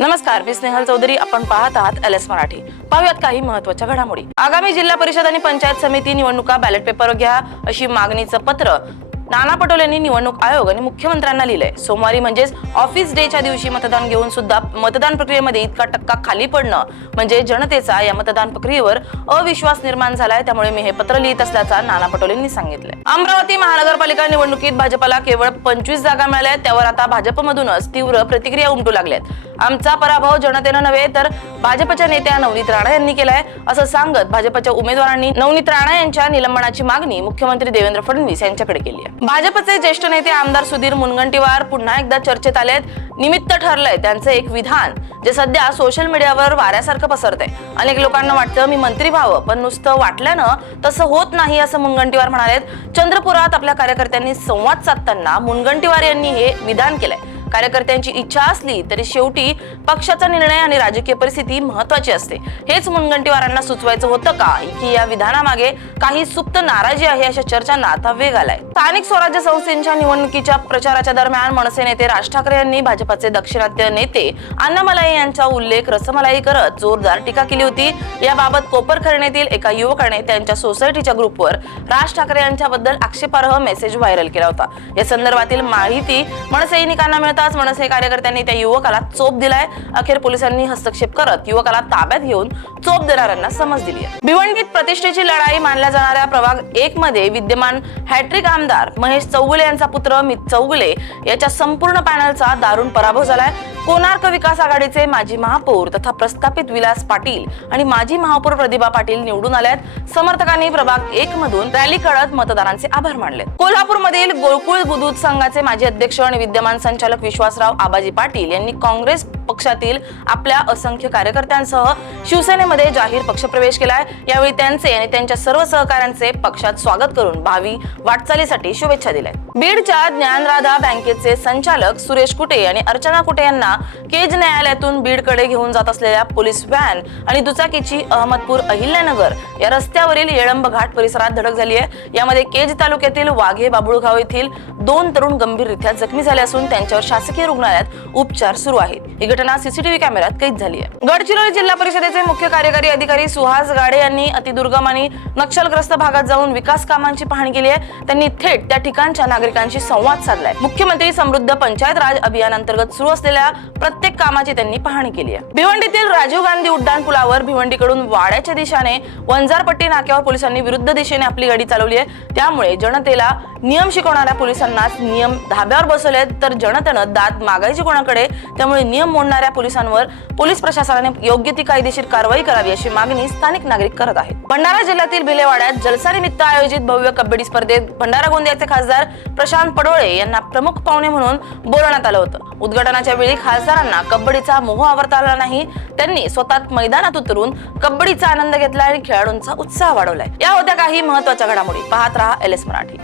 नमस्कार मी स्नेहल चौधरी. आपण पाहत आहात एल एस मराठी. पाहूयात काही महत्त्वाच्या घडामोडी. आगामी जिल्हा परिषद आणि पंचायत समिती निवडणुका बॅलेट पेपर घ्या अशी मागणीचं पत्र नाना पटोले यांनी निवडणूक आयोग आणि मुख्यमंत्र्यांना लिहिलंय. सोमवारी म्हणजेच ऑफिस डेच्या दिवशी मतदान घेऊन सुद्धा मतदान प्रक्रियेमध्ये इतका टक्का खाली पडणं म्हणजे जनतेचा या मतदान प्रक्रियेवर अविश्वास निर्माण झालाय त्यामुळे मी हे पत्र लिहित असल्याचा नाना पटोलेंनी सांगितलंय. अमरावती महानगरपालिका निवडणुकीत भाजपला केवळ पंचवीस जागा मिळाल्या आहेत त्यावर आता भाजपमधूनच तीव्र प्रतिक्रिया उमटू लागल्यात. आमचा पराभव जनतेनं नव्हे तर भाजपच्या नेत्या नवनीत राणा यांनी केलाय असं सांगत भाजपच्या उमेदवारांनी नवनीत राणा यांच्या निलंबनाची मागणी मुख्यमंत्री देवेंद्र फडणवीस यांच्याकडे केली आहे. भाजपचे ज्येष्ठ नेते आमदार सुधीर मुनगंटीवार पुन्हा एकदा चर्चेत आलेत. निमित्त ठरलंय त्यांचं एक विधान जे सध्या सोशल मीडियावर वाऱ्यासारखं पसरतंय. अनेक लोकांना वाटतं मी मंत्री व्हावं पण नुसतं वाटल्यानं तसं होत नाही असं मुनगंटीवार म्हणालेत. चंद्रपुरात आपल्या कार्यकर्त्यांनी संवाद साधताना मुनगंटीवार यांनी हे विधान केलंय. कार्यकर्त्यांची इच्छा असली तरी शेवटी पक्षाचा निर्णय आणि राजकीय परिस्थिती महत्वाची असते. हेच मुनगंटीवारांना सुचवायचं होतं का? की या विधानामागे काही सुप्त नाराजी आहे अशा चर्चांना आता वेग आलाय. स्थानिक स्वराज्य संस्थेच्या निवडणुकीच्या प्रचाराच्या दरम्यान मनसे नेते राज ठाकरे यांनी भाजपाचे दक्षिणात्य नेते अण्णामलाई यांचा उल्लेख रसमलाई करत जोरदार टीका केली होती. याबाबत कोपरखरणेतील एका युवकाने त्यांच्या सोसायटीच्या ग्रुपवर राज ठाकरे यांच्याबद्दल आक्षेपार्ह मेसेज व्हायरल केला होता. या संदर्भातील माहिती मनसैनिकांना मिळत तास मनसे कार्यकर्त्यांनी त्या युवकाला चोप दिलाय. अखेर पोलिसांनी हस्तक्षेप करत युवकाला ताब्यात घेऊन चोप देणाऱ्यांना समज दिली आहे. भिवंडीत प्रतिष्ठेची लढाई मानल्या जाणाऱ्या प्रभाग एक मध्ये विद्यमान हॅट्रिक आमदार महेश चौगुले यांचा पुत्र मित चौगुले याच्या संपूर्ण पॅनलचा दारुण पराभव झालाय. कोणार्क विकास आघाडीचे माजी महापौर तथा प्रस्थापित विलास पाटील आणि माजी महापौर प्रतिभा पाटील निवडून आल्यात. समर्थकांनी प्रभाग एक मधून रॅली काढत मतदारांचे आभार मानले. कोल्हापूरमधील गोकुळ बुदूत संघाचे माजी अध्यक्ष आणि विद्यमान संचालक विश्वासराव आबाजी पाटील यांनी काँग्रेस पक्षातील आपल्या असंख्य कार्यकर्त्यांसह शिवसेनेमध्ये जाहीर पक्षप्रवेश केलाय. यावेळी त्यांचे आणि त्यांच्या सर्व सहकाऱ्यांचे पक्षात स्वागत करून भावी वाटचालीसाठी शुभेच्छा दिल्या बीडच्या ज्ञानराधा बँकेचे संचालक सुरेश कुटे आणि अर्चना कुटे यांना केज न्यायालयातून बीडकडे घेऊन जात असलेल्या पोलीस व्हॅन आणि दुचाकीची अहमदपूर अहिल्यानगर या रस्त्यावरील येळंब घाट परिसरात धडक झाली आहे. यामध्ये केज तालुक्यातील वाघे बाबुळगाव येथील दोन तरुण गंभीररित्या जखमी झाले असून त्यांच्यावर शासकीय रुग्णालयात उपचार सुरू आहेत. ही घटना सीसीटीव्ही कॅमेऱ्यात कैद झाली आहे. गडचिरोली जिल्हा परिषदेचे मुख्य कार्यकारी अधिकारी सुहास गाडे यांनी अतिदुर्गम आणि नक्षलग्रस्त भागात जाऊन विकास कामांची पाहणी केली आहे. त्यांनी थेट त्या ठिकाणच्या नागरिकांशी संवाद साधलाय. मुख्यमंत्री समृद्ध पंचायत राज अभियान अंतर्गत सुरू असलेल्या प्रत्येक कामाची त्यांनी पाहणी केली आहे. भिवंडीतील राजीव गांधी उड्डाण पुलावर भिवंडीकडून वाड्याच्या दिशेने वंजारपट्टी नाक्यावर पोलिसांनी विरुद्ध दिशेने आपली गाडी चालवली आहे. त्यामुळे जनतेला नियम शिकवणाऱ्या पोलिसांनाच नियम धाब्यावर बसवले तर जनतेनं दाद मागायची कोणाकडे? त्यामुळे नियम मोडणाऱ्या पोलिसांवर पोलीस प्रशासनाने योग्य ती कायदेशीर कारवाई करावी अशी मागणी स्थानिक नागरिक करत आहेत. भंडारा जिल्ह्यातील भिलेवाड्यात जलसानिमित्त आयोजित भव्य कबड्डी स्पर्धेत भंडारा गोंदियाचे खासदार प्रशांत पडोळे यांना प्रमुख पाहुणे म्हणून बोलवण्यात आलं होतं. उद्घाटनाच्या वेळी खासदारांना कबड्डीचा मोह आवरता आला नाही. त्यांनी स्वतः मैदानात उतरून कबड्डीचा आनंद घेतला आणि खेळाडूंचा उत्साह वाढवलाय. या होत्या काही महत्त्वाच्या घडामोडी. पाहत रहा एल एस मराठी.